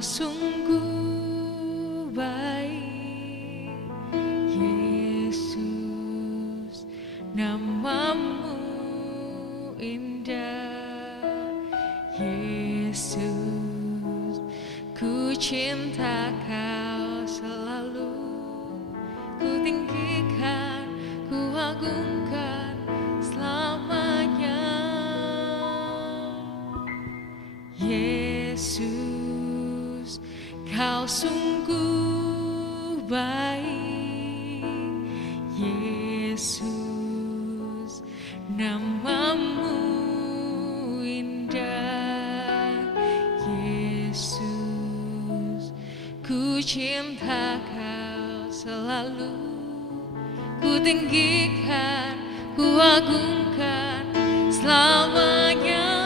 sungguh baik, Yesus, namamu indah, Yesus, ku cinta kau selalu, ku tinggikan, ku agungkan selamanya. Yesus, kau sungguh baik, Yesus, namamu indah, Yesus, ku cinta kau selalu, ku tinggikan, ku agungkan selamanya.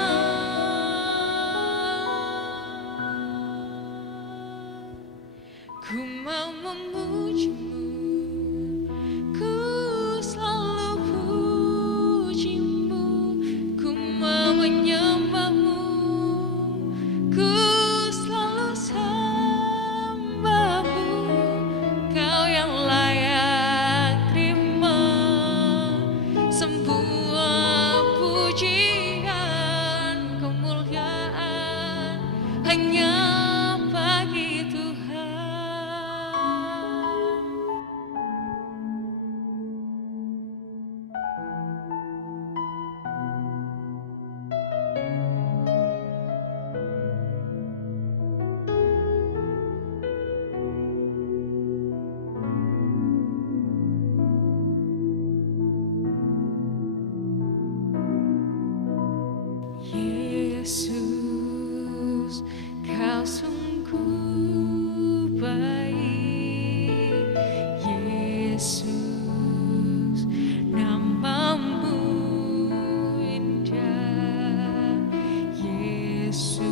Ku mau memujimu, ku selalu pujimu, ku mau menyembahmu, ku selalu sembahmu, kau yang layak terima semua pujian, kemuliaan hanya bagi Tuhan. Yesus, kau sungguh baik, Yesus, namamu indah, Yesus,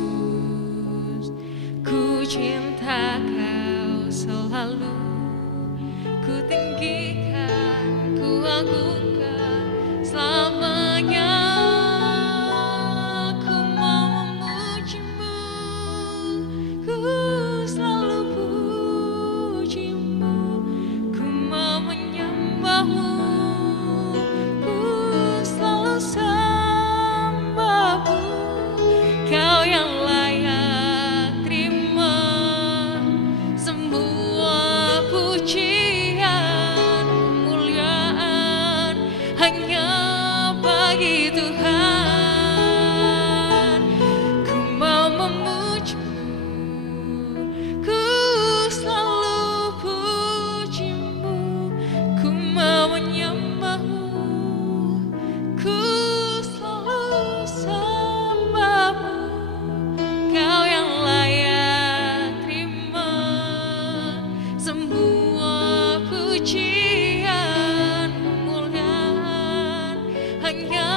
ku cinta kau selalu, ku tinggikan, ku agungkan selamanya. Kau yang layak terima semua pujian, kemuliaan hanya bagi Tuhan. Ku mau memujimu, ku selalu pujimu, ku mau menyembahmu, ku selalu sembahmu. Kau yang layak terima semua pujian, kemuliaan hanya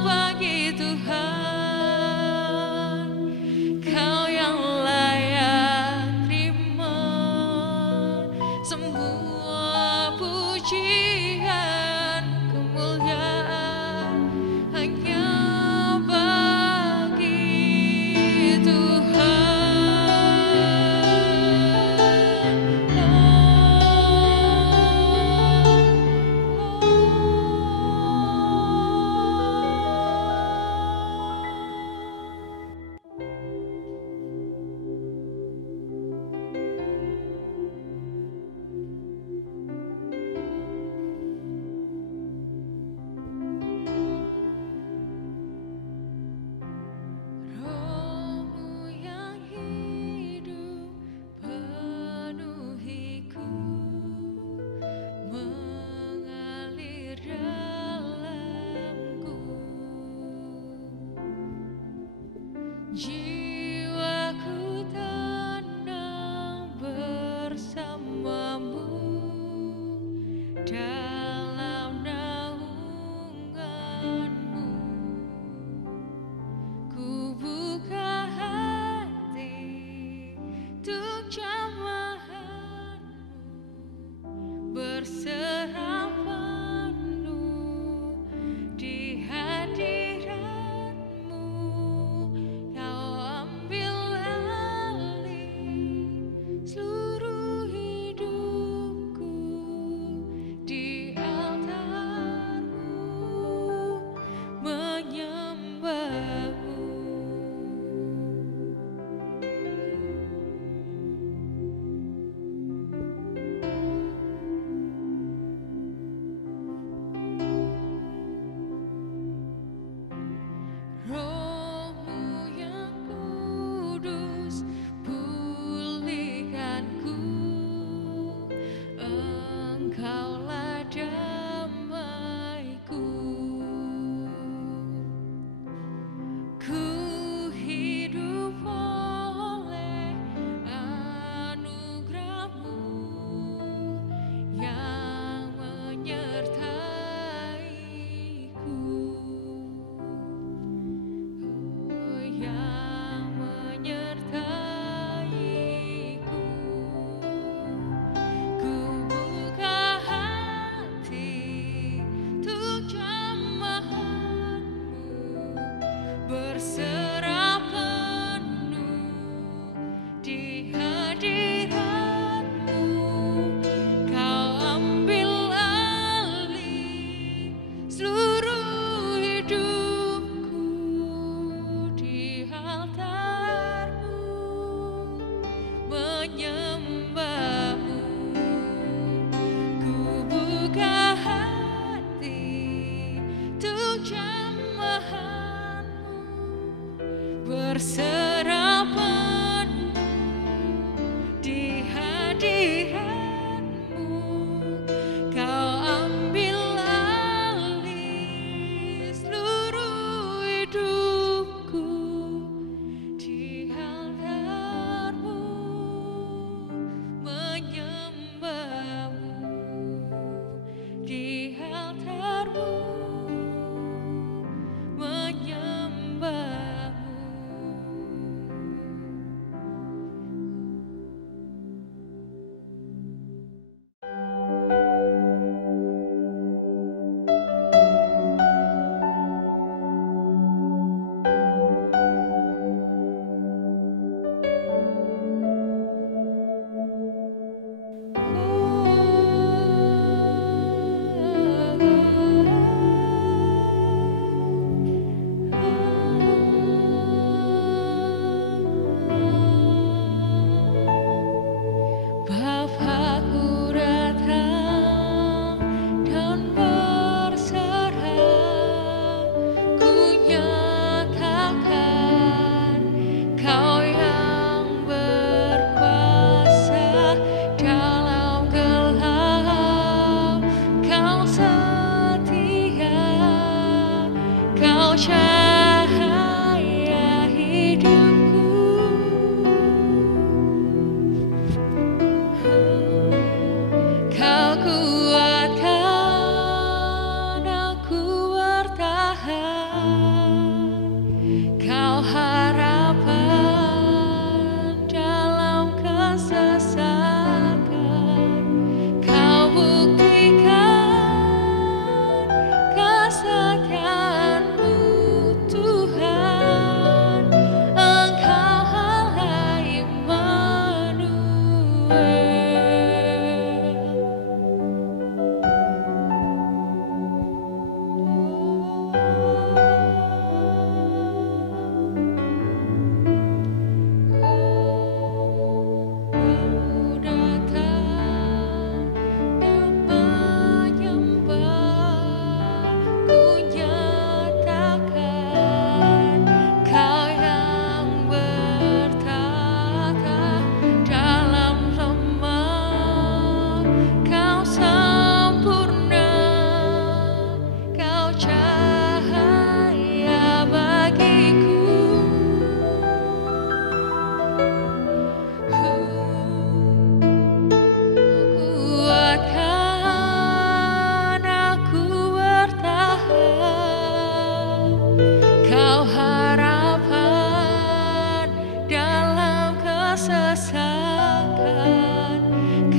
bagi Tuhan. Kau yang layak terima semua pujian, kemuliaan hanya bagi Tuhan. Rohmu yang hidup penuhiku, mengalir dalamku, jiwaku tenang bersamamu dalam naunganmu. Ku buka hati untuk jamahanmu, berserah penuh di hadiratmu. Kau ambil alih serapanmu di hadiratmu, kau ambil alih seluruh hidupku. Di altarmu menyembahmu, di altarmu menyembahmu. Bapakku datang dan berserah, ku nyatakan kau yang berkuasa dalam gelap, kau setia, kau cahaya hidupku. Kau kuatkan aku bertahan, kau harapan dalam kesesakan, kau buktikan kesetiaanmu Tuhan, Engkau Allah Immanuel.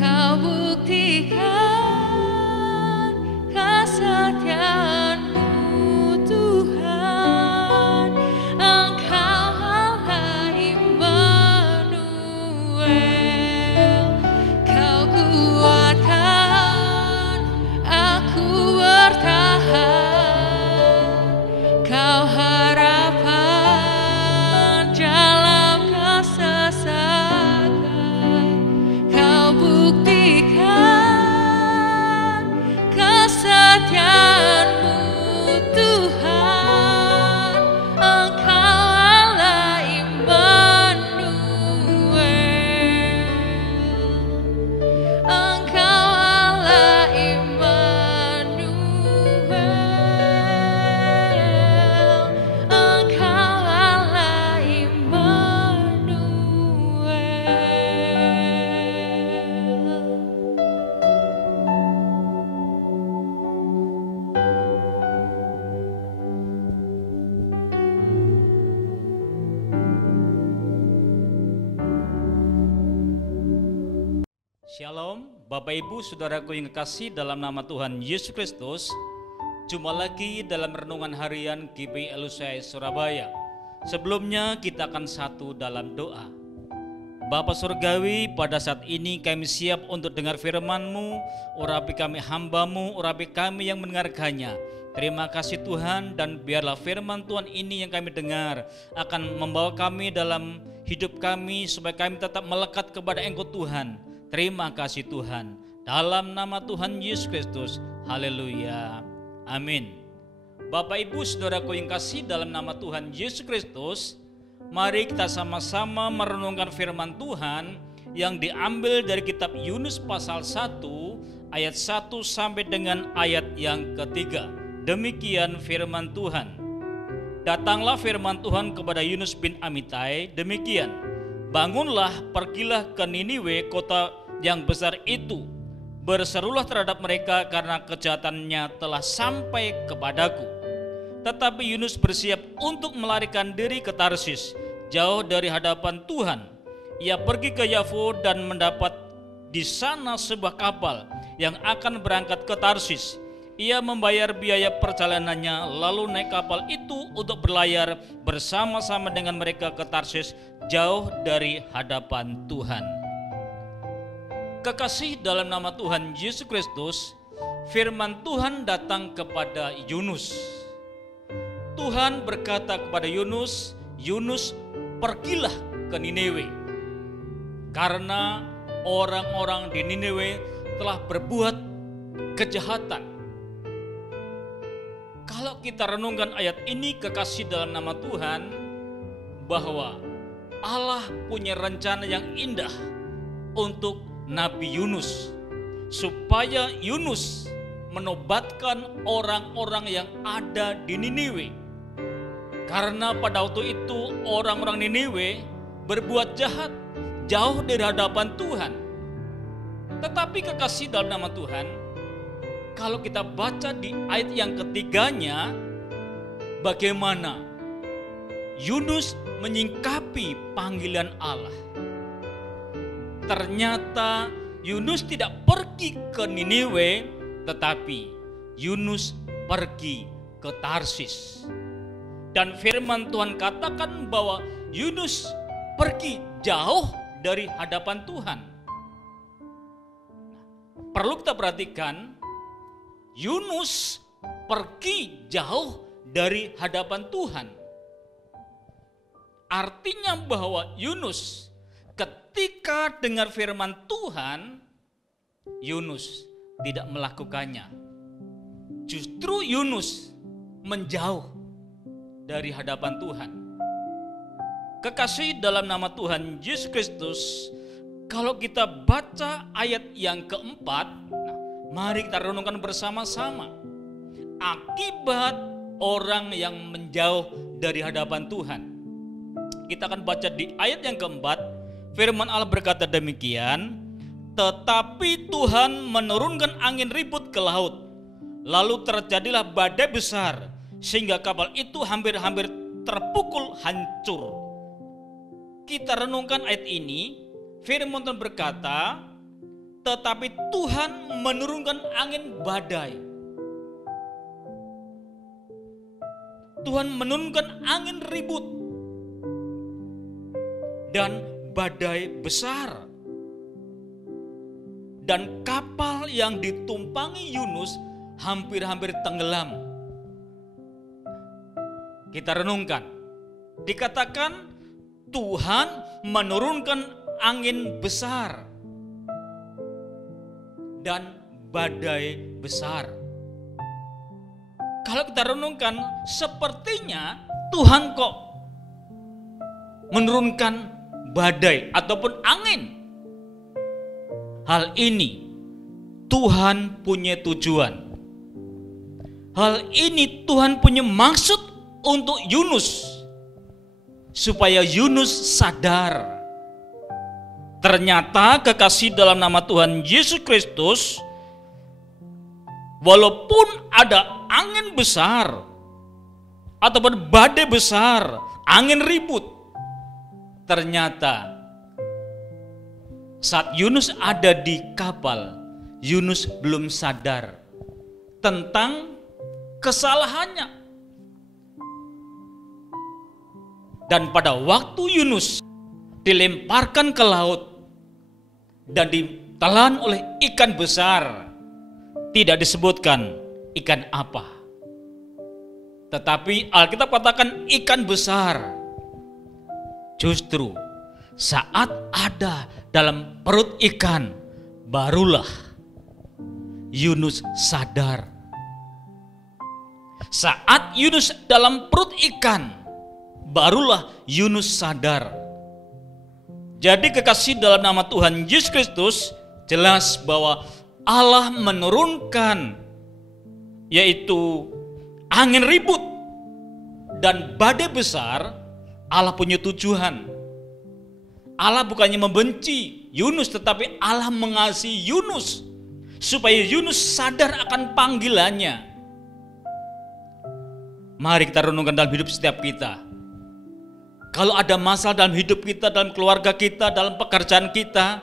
Kau buktikan kesetiaanmu Tuhan, Engkau Allah Immanuel. Kau kuatkan aku bertahan, kau harapan dalam kesesakan, kau buktikan kesetiaanmu Tuhan, Engkau Allah Immanuel. Engkau Allah Immanuel. Engkau Allah Shalom, Bapak Ibu Saudaraku yang kekasih dalam nama Tuhan Yesus Kristus. Jumpa lagi dalam renungan harian GBI LUCI Surabaya. Sebelumnya kita akan satu dalam doa. Bapa Surgawi, pada saat ini kami siap untuk dengar firman-Mu. Urapi kami hamba-Mu, urapi kami yang mendengarkannya. Terima kasih Tuhan, dan biarlah firman Tuhan ini yang kami dengar akan membawa kami dalam hidup kami, supaya kami tetap melekat kepada Engkau Tuhan. Terima kasih Tuhan, dalam nama Tuhan Yesus Kristus. Haleluya, amin. Bapak Ibu Saudaraku yang kasih dalam nama Tuhan Yesus Kristus, Mari kita sama-sama merenungkan firman Tuhan yang diambil dari kitab Yunus pasal 1 ayat 1 sampai dengan ayat yang ketiga. Demikian firman Tuhan. Datanglah firman Tuhan kepada Yunus bin Amittai demikian. Bangunlah, pergilah ke Niniwe, kota yang besar itu. Berserulah terhadap mereka karena kejahatannya telah sampai kepadaku. Tetapi Yunus bersiap untuk melarikan diri ke Tarsis, jauh dari hadapan Tuhan. Ia pergi ke Yafo dan mendapat di sana sebuah kapal yang akan berangkat ke Tarsis. Ia membayar biaya perjalanannya, lalu naik kapal itu untuk berlayar bersama-sama dengan mereka ke Tarsis, jauh dari hadapan Tuhan. Kekasih dalam nama Tuhan Yesus Kristus, firman Tuhan datang kepada Yunus. Tuhan berkata kepada Yunus, Yunus, pergilah ke Niniwe. Karena orang-orang di Niniwe telah berbuat kejahatan. Kalau kita renungkan ayat ini, kekasih dalam nama Tuhan, bahwa Allah punya rencana yang indah untuk Nabi Yunus, supaya Yunus menobatkan orang-orang yang ada di Niniwe. Karena pada waktu itu orang-orang Niniwe berbuat jahat, jauh dari hadapan Tuhan. Tetapi kekasih dalam nama Tuhan, kalau kita baca di ayat yang ketiganya, bagaimana Yunus menyingkapi panggilan Allah. Ternyata Yunus tidak pergi ke Niniwe, tetapi Yunus pergi ke Tarsis. Dan firman Tuhan katakan bahwa Yunus pergi jauh dari hadapan Tuhan. Perlu kita perhatikan, Yunus pergi jauh dari hadapan Tuhan. Artinya bahwa Yunus ketika dengar firman Tuhan, Yunus tidak melakukannya. Justru Yunus menjauh dari hadapan Tuhan. Kekasih dalam nama Tuhan Yesus Kristus, kalau kita baca ayat yang keempat, mari kita renungkan bersama-sama akibat orang yang menjauh dari hadapan Tuhan. Kita akan baca di ayat yang keempat, firman Allah berkata demikian, tetapi Tuhan menurunkan angin ribut ke laut, lalu terjadilah badai besar, sehingga kapal itu hampir-hampir terpukul hancur. Kita renungkan ayat ini, firman Tuhan berkata, tetapi Tuhan menurunkan angin badai. Tuhan menurunkan angin ribut dan badai besar. Dan kapal yang ditumpangi Yunus hampir-hampir tenggelam. Kita renungkan, dikatakan Tuhan menurunkan angin besar dan badai besar. Kalau kita renungkan, sepertinya Tuhan kok menurunkan badai ataupun angin. Hal ini Tuhan punya tujuan. Hal ini Tuhan punya maksud untuk Yunus, supaya Yunus sadar. Ternyata kekasih dalam nama Tuhan Yesus Kristus, walaupun ada angin besar ataupun badai besar, angin ribut, ternyata saat Yunus ada di kapal, Yunus belum sadar tentang kesalahannya. Dan pada waktu Yunus dilemparkan ke laut dan ditelan oleh ikan besar, tidak disebutkan ikan apa. Tetapi Alkitab katakan ikan besar. Justru saat ada dalam perut ikan, barulah Yunus sadar. Saat Yunus dalam perut ikan, barulah Yunus sadar. Jadi kekasih dalam nama Tuhan Yesus Kristus, jelas bahwa Allah menurunkan yaitu angin ribut dan badai besar. Allah punya tujuan. Allah bukannya membenci Yunus, tetapi Allah mengasihi Yunus supaya Yunus sadar akan panggilannya. Mari kita renungkan dalam hidup setiap kita. Kalau ada masalah dalam hidup kita, dalam keluarga kita, dalam pekerjaan kita,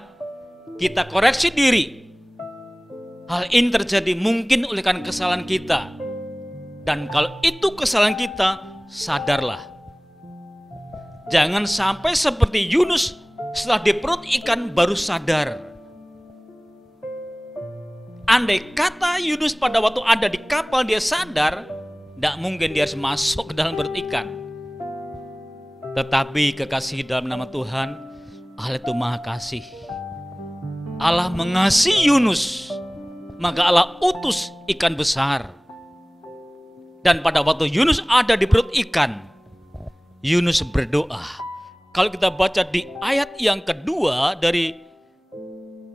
kita koreksi diri. Hal ini terjadi mungkin oleh karena kesalahan kita. Dan kalau itu kesalahan kita, sadarlah. Jangan sampai seperti Yunus setelah di perut ikan baru sadar. Andai kata Yunus pada waktu ada di kapal dia sadar, tidak mungkin dia harus masuk ke dalam perut ikan. Tetapi kekasih dalam nama Tuhan, Allah itu maha kasih. Allah mengasihi Yunus, maka Allah utus ikan besar. Dan pada waktu Yunus ada di perut ikan, Yunus berdoa. Kalau kita baca di ayat yang kedua dari,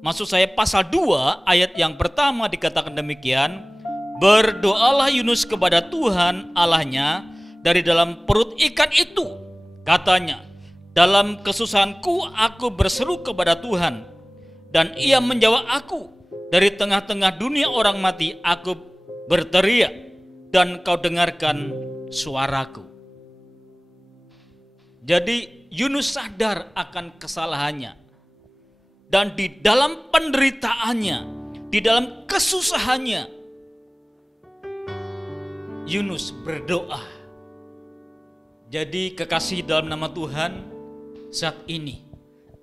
maksud saya pasal 2 ayat yang pertama dikatakan demikian, berdoalah Yunus kepada Tuhan Allahnya dari dalam perut ikan itu. Katanya, dalam kesusahanku aku berseru kepada Tuhan, dan ia menjawab aku. Dari tengah-tengah dunia orang mati aku berteriak, dan kau dengarkan suaraku. Jadi Yunus sadar akan kesalahannya. Dan di dalam penderitaannya, di dalam kesusahannya, Yunus berdoa. Jadi kekasih dalam nama Tuhan, saat ini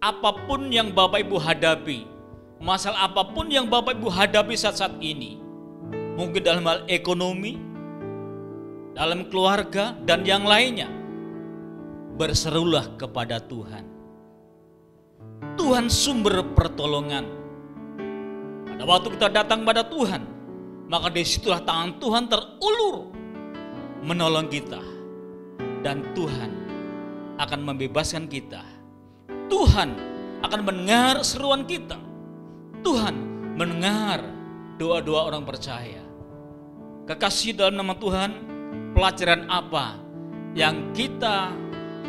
apapun yang Bapak Ibu hadapi, masalah apapun yang Bapak Ibu hadapi saat ini, mungkin dalam hal ekonomi, dalam keluarga dan yang lainnya, berserulah kepada Tuhan. Tuhan sumber pertolongan. Pada waktu kita datang pada Tuhan, maka disitulah tangan Tuhan terulur menolong kita. Dan Tuhan akan membebaskan kita. Tuhan akan mendengar seruan kita. Tuhan mendengar doa-doa orang percaya. Kekasih dalam nama Tuhan, pelajaran apa yang kita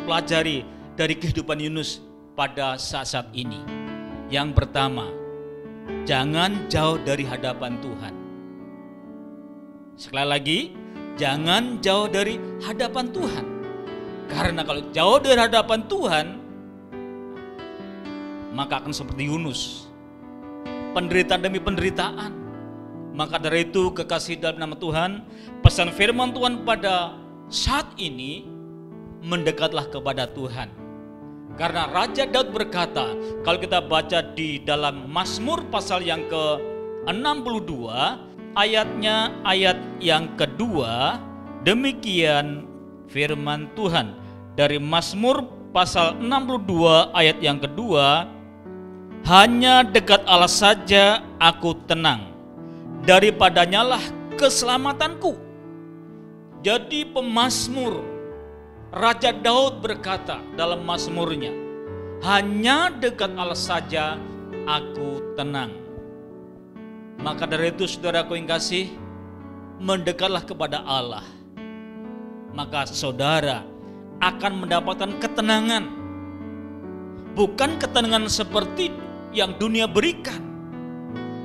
pelajari dari kehidupan Yunus pada saat-saat ini? Yang pertama, jangan jauh dari hadapan Tuhan. Sekali lagi, jangan jauh dari hadapan Tuhan. Karena kalau jauh dari hadapan Tuhan, maka akan seperti Yunus, penderitaan demi penderitaan. Maka dari itu kekasih dalam nama Tuhan, pesan firman Tuhan pada saat ini, mendekatlah kepada Tuhan. Karena Raja Daud berkata, kalau kita baca di dalam Mazmur pasal yang ke-62, ayatnya ayat yang kedua, demikian firman Tuhan dari Mazmur pasal 62 ayat yang kedua, hanya dekat Allah saja aku tenang, daripadanyalah keselamatanku. Jadi pemazmur Raja Daud berkata dalam mazmurnya, hanya dekat Allah saja aku tenang. Maka dari itu saudaraku yang kasih, mendekatlah kepada Allah. Maka saudara akan mendapatkan ketenangan. Bukan ketenangan seperti yang dunia berikan,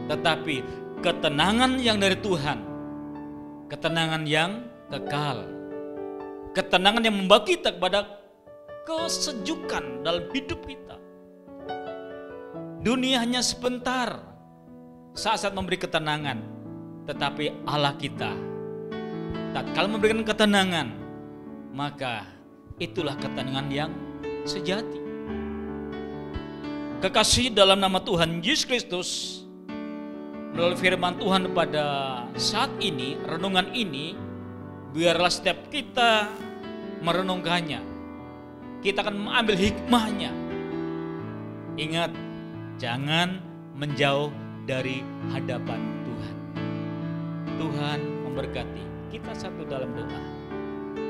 tetapi ketenangan yang dari Tuhan. Ketenangan yang kekal. Ketenangan yang membawa kita kepada kesejukan dalam hidup kita. Dunia hanya sebentar, saat-saat memberi ketenangan. Tetapi Allah kita, tatkala memberikan ketenangan, maka itulah ketenangan yang sejati. Kekasih dalam nama Tuhan Yesus Kristus, melalui firman Tuhan pada saat ini, renungan ini, biarlah setiap kita merenungkannya, kita akan mengambil hikmahnya. Ingat, jangan menjauh dari hadapan Tuhan. Tuhan memberkati kita satu dalam doa.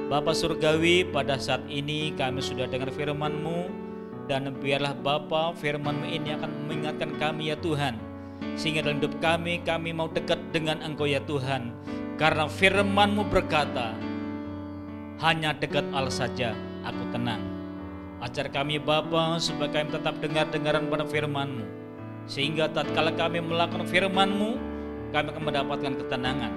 Bapa Surgawi, pada saat ini kami sudah dengar firman-Mu, dan biarlah Bapa firman-Mu ini akan mengingatkan kami ya Tuhan, sehingga dalam hidup kami mau dekat dengan Engkau ya Tuhan. Karena firman-Mu berkata, hanya dekat Allah saja aku tenang. Ajar kami Bapa supaya kami tetap dengar-dengaran pada firman-Mu, sehingga tatkala kami melakukan firman-Mu, kami akan mendapatkan ketenangan,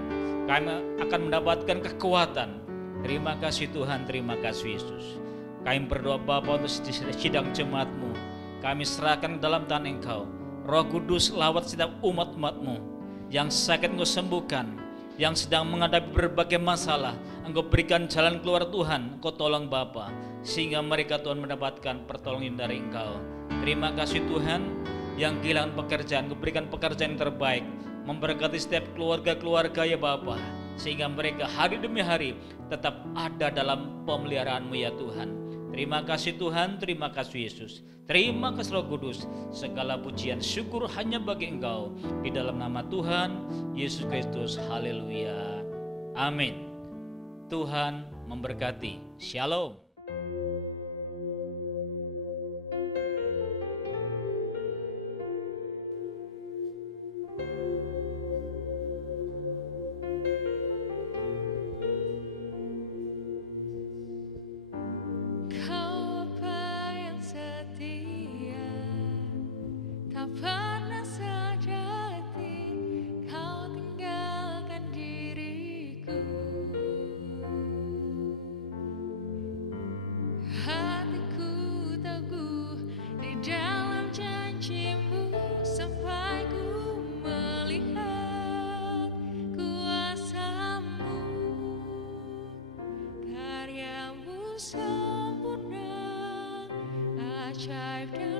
kami akan mendapatkan kekuatan. Terima kasih Tuhan, terima kasih Yesus. Kami berdoa Bapa untuk sidang jemaat-Mu, kami serahkan dalam tangan Engkau. Roh Kudus lawat setiap umat-umat-Mu, yang sakit Engkau sembuhkan, yang sedang menghadapi berbagai masalah, Engkau berikan jalan keluar Tuhan. Engkau tolong Bapa, sehingga mereka Tuhan mendapatkan pertolongan dari Engkau. Terima kasih Tuhan, yang kehilangan pekerjaan, Engkau berikan pekerjaan yang terbaik, memberkati setiap keluarga-keluarga ya Bapa, sehingga mereka hari demi hari tetap ada dalam pemeliharaan-Mu ya Tuhan. Terima kasih Tuhan, terima kasih Yesus, terima kasih Roh Kudus. Segala pujian syukur hanya bagi Engkau, di dalam nama Tuhan Yesus Kristus. Haleluya, amin. Tuhan memberkati. Shalom. Kau apa yang setia, tak pernah sejati, kau tinggalkan diriku. Hatiku teguh di dalam janji-Mu, sampai ku melihat kuasa-Mu. Karya-Mu sempurna, ajaib dan